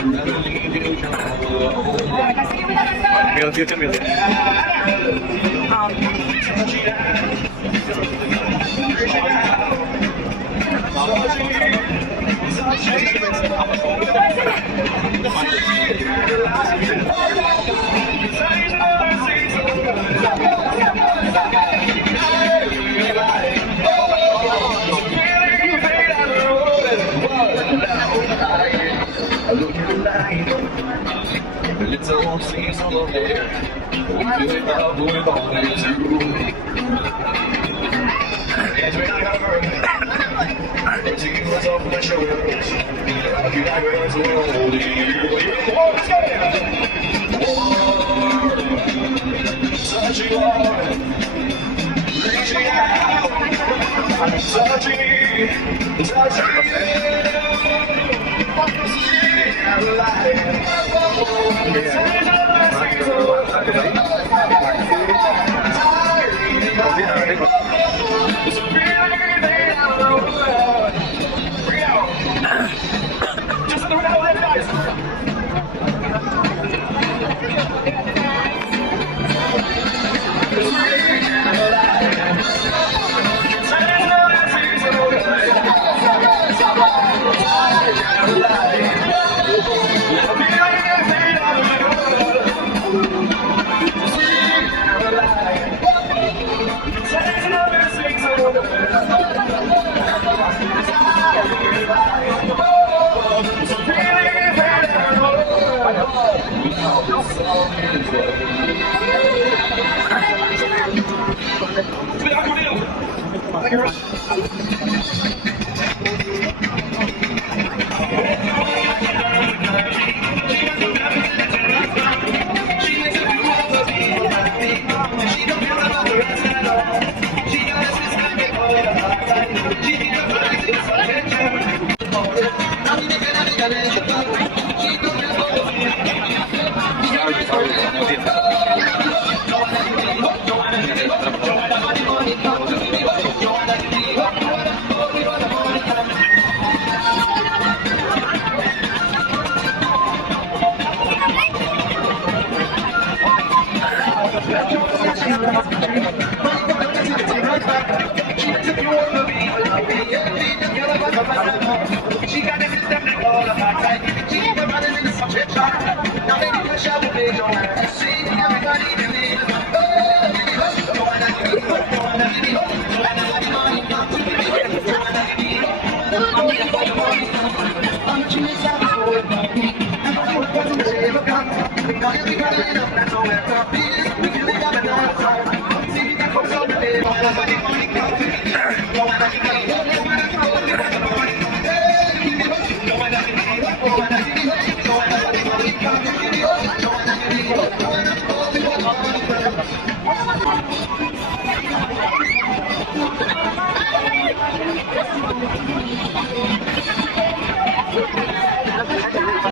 Real future music. It's all seasonal there. We do it now, do it all day too. It's really hard. It's you that's off my shoulders. I'll be back when it's all you. Let's go! Touching on, reaching out, touching. She got this system that all of my time. She got running in the subject shot. Now they do a show with me, don't I? See everybody in the Everybody